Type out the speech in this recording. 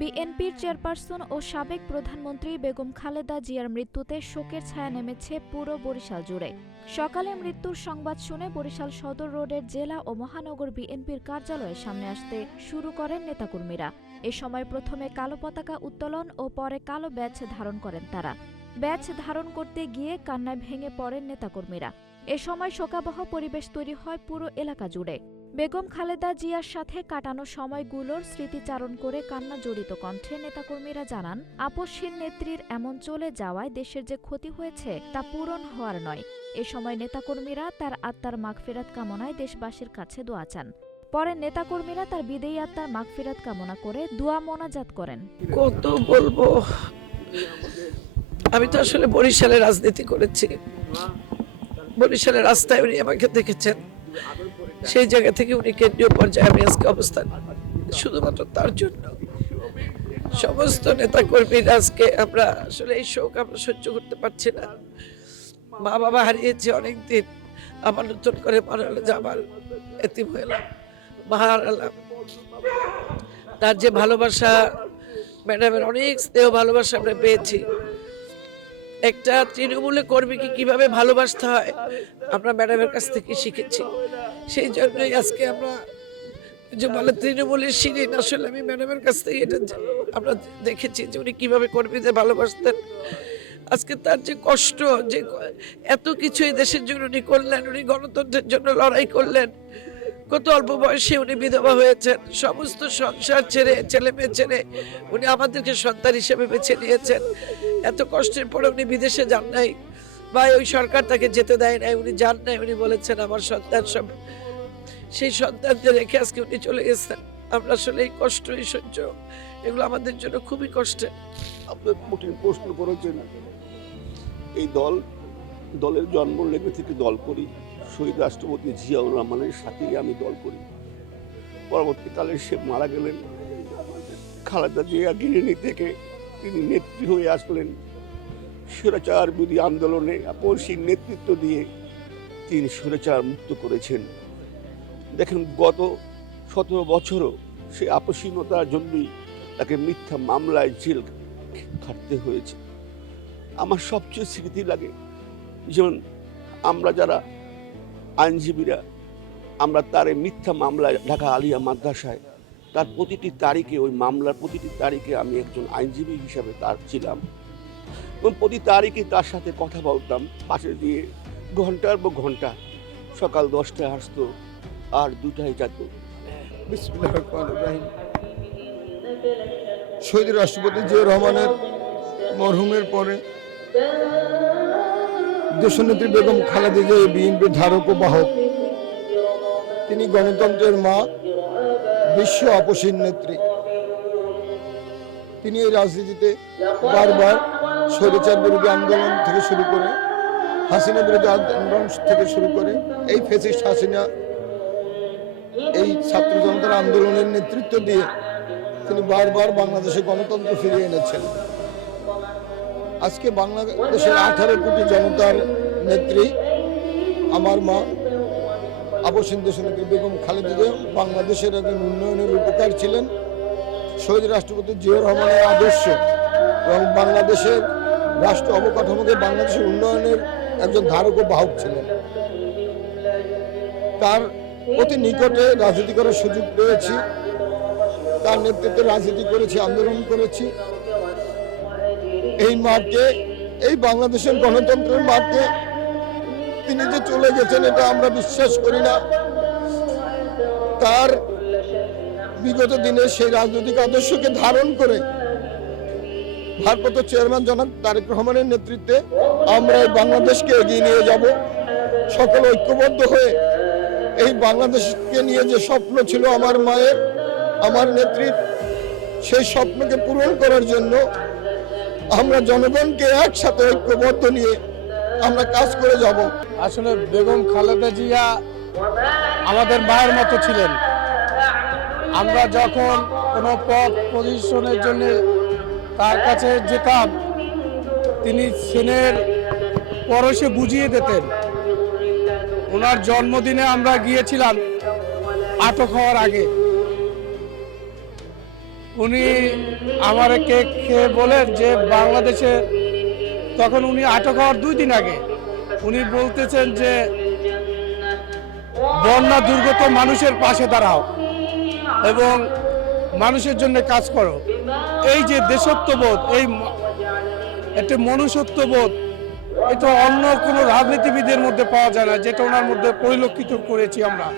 বিএনপির চেয়ারপারসন ও সাবেক প্রধানমন্ত্রী বেগম খালেদা জিয়ার মৃত্যুতে শোকের ছায়া নেমেছে পুরো বরিশাল জুড়ে। সকালে মৃত্যুর সংবাদ শুনে বরিশাল সদর রোডের জেলা ও মহানগর বিএনপির কার্যালয়ের সামনে আসতে শুরু করেন নেতাকর্মীরা। এ সময় প্রথমে কালো পতাকা উত্তোলন ও পরে কালো ব্যাজ ধারণ করেন তারা। ব্যাজ ধারণ করতে গিয়ে কান্নায় ভেঙে পড়েন নেতাকর্মীরা। এ সময় শোকাবহ পরিবেশ তৈরি হয় পুরো এলাকা জুড়ে। বেগম খালেদা জিয়ার সাথে কাটানো সময়গুলোর স্মৃতিচারণ করে কান্না জড়িত কণ্ঠে নেতাকর্মীরা জানান, আপসহীন নেত্রীর এমন চলে যাওয়ায় দেশের যে ক্ষতি হয়েছে তা পূরণ হওয়ার নয়। এ সময় নেতাকর্মীরা তার আত্মার মাগফিরাত কামনায় দেশবাসীর কাছে দোয়া চান। পরে নেতাকর্মীরা তার বিদেয়ী আত্মার মাগফিরাত কামনা করে দোয়া মোনাজাত করেন। কত বলবো, আমি তো আসলে বরিশালে রাজনীতি করেছি, বরিশালের রাস্তায় উনি আমাকে দেখেছেন, সেই জায়গা থেকে উনি কেন্দ্রীয় পর্যায়ে আমি আজকে অবস্থান, শুধুমাত্র তার জন্য সমস্ত নেতা কর্মীরা আজকে আমরা আসলে এই শোক আমরা সহ্য করতে পারছি না। মা বাবা হারিয়েছে অনেকদিন, আমার নতুন করে মনে হলো যে আমার এতিম হলাম, মা হারালাম। তার যে ভালোবাসা, ম্যাডামের অনেক স্নেহ ভালোবাসা আমরা পেয়েছি। একটা তৃণমূলের কর্মীকে কিভাবে ভালোবাসতে হয় আমরা ম্যাডামের কাছ থেকে শিখেছি। সেই জন্যই আজকে আমরা যে বলে তৃণমূলের শিরিন, আসলে আমি ম্যাডামের কাছ থেকে এটা আমরা দেখেছি যে উনি কিভাবে কর্মীদের ভালোবাসতেন। আজকে তার যে কষ্ট, যে এত কিছু এই দেশের জন্য উনি করলেন, উনি গণতন্ত্রের জন্য লড়াই করলেন, কত অল্প বয়সে উনি বিধবা হয়েছেন, সমস্ত সংসার ছেড়ে, ছেলে মেয়ে ছেড়ে উনি আমাদেরকে সন্তান হিসেবে বেছে নিয়েছেন। এত কষ্টের পরে উনি বিদেশে যান নাই বা ওই সরকার তাকে যেতে দেয় নাই, উনি যান নাই। উনি বলেছেন আমার সন্তান সব, সেই সন্তানদের রেখে আজকে উনি চলে গেছেন। আমরা আসলে এই কষ্ট, এই সহ্য, এগুলো আমাদের জন্য খুবই কষ্টের। আপনার কঠিন প্রশ্ন করেছেন। এই দলের জন্ম লেগে থেকে দল করি, শহীদ রাষ্ট্রপতি জিয়াউর রহমানের সাথেই আমি দল করি। পরবর্তীকালে সে মারা গেলেন। খালেদা জিয়া গৃহিণী থেকে তিনি নেত্রী হয়ে আসলেন। স্বৈরাচার বিরোধী আন্দোলনে আপসহীন নেতৃত্ব দিয়ে তিনি স্বৈরাচার মুক্ত করেছেন। দেখেন, গত 17 বছরও সে আপসহীনতার জন্যই তাকে মিথ্যা মামলায় জেল খাটতে হয়েছে। আমার সবচেয়ে স্মৃতি লাগে, যেমন আমরা যারা আইনজীবীরা, আমরা তার মিথ্যা মামলায় ঢাকা আলিয়া মাদ্রাসায় তার প্রতিটি তারিখে, ওই মামলার প্রতিটি তারিখে আমি একজন আইনজীবী হিসাবে তার ছিলাম এবং প্রতি তারিখে তার সাথে কথা বলতাম পাশে দিয়ে, ঘন্টার পর ঘন্টা। সকাল 10টায় আসতো আর 2টায় যেত। বিসমিল্লাহির রহমানির রহিম। শহীদ রাষ্ট্রপতি জিয়াউর রহমানের মরহুমের পরে দেশনেত্রী বেগম খালেদা জিয়া বিএনপির ধারক ও বাহক। তিনি গণতন্ত্রের মা, বিশ্ব আপসহীন নেত্রী। তিনি এই রাজনীতিতে বারবার স্বৈরাচার বিরোধী আন্দোলন থেকে শুরু করে, হাসিনা বিরোধী আন্দোলন থেকে শুরু করে, এই ফ্যাসিস্ট হাসিনা, এই ছাত্র জনতার আন্দোলনের নেতৃত্ব দিয়ে তিনি বারবার বাংলাদেশে গণতন্ত্র ফিরিয়ে এনেছেন। আজকে বাংলাদেশের 18 কোটি জনতার নেত্রী আমার মা আপসহীন দেশনেত্রী বেগম খালেদা জিয়া বাংলাদেশের একজন উন্নয়নের উপকার ছিলেন। শহীদ রাষ্ট্রপতি জিয়াউর রহমানের আদর্শ এবং বাংলাদেশের রাষ্ট্র অবকাঠামোকে বাংলাদেশের উন্নয়নের একজন ধারক ও বাহক ছিলেন। তার অতি নিকটে রাজনীতি করার সুযোগ পেয়েছি, তার নেতৃত্বে রাজনীতি করেছি, আন্দোলন করেছি। এই মাঠে, এই বাংলাদেশের গণতন্ত্রের মাঠে তিনি যে চলে গেছেন এটা আমরা বিশ্বাস করি না। তার বিগত দিনে সেই রাজনৈতিক আদর্শকে ধারণ করে ভারপ্রাপ্ত চেয়ারম্যান জনাব তারেক রহমানের নেতৃত্বে আমরা এই বাংলাদেশকে এগিয়ে নিয়ে যাব। সকল ঐক্যবদ্ধ হয়ে এই বাংলাদেশকে নিয়ে যে স্বপ্ন ছিল আমার মায়ের, আমার নেত্রীর, সেই স্বপ্নকে পূরণ করার জন্য আমরা জনগণকে একসাথে ঐক্যবদ্ধ নিয়ে আমরা কাজ করে যাব। আসলে বেগম খালেদা জিয়া আমাদের মায়ের মতো ছিলেন। আমরা যখন কোনো পদ পজিশনের জন্য তার কাছে যেতাম, তিনি স্নেহের পরশে বুঝিয়ে দিতেন। ওনার জন্মদিনে আমরা গিয়েছিলাম আটক হওয়ার আগে। উনি আমার কেক খেয়ে বলেন যে বাংলাদেশে, তখন উনি আটক হওয়ার 2 দিন আগে উনি বলতেছেন যে বন্যা দুর্গত মানুষের পাশে দাঁড়াও এবং মানুষের জন্য কাজ করো। এই যে দেশত্ববোধ, এই একটা মনুষ্যত্ববোধ, এটা অন্য কোনো রাজনীতিবিদের মধ্যে পাওয়া যায় না, যেটা ওনার মধ্যে পরিলক্ষিত করেছি আমরা।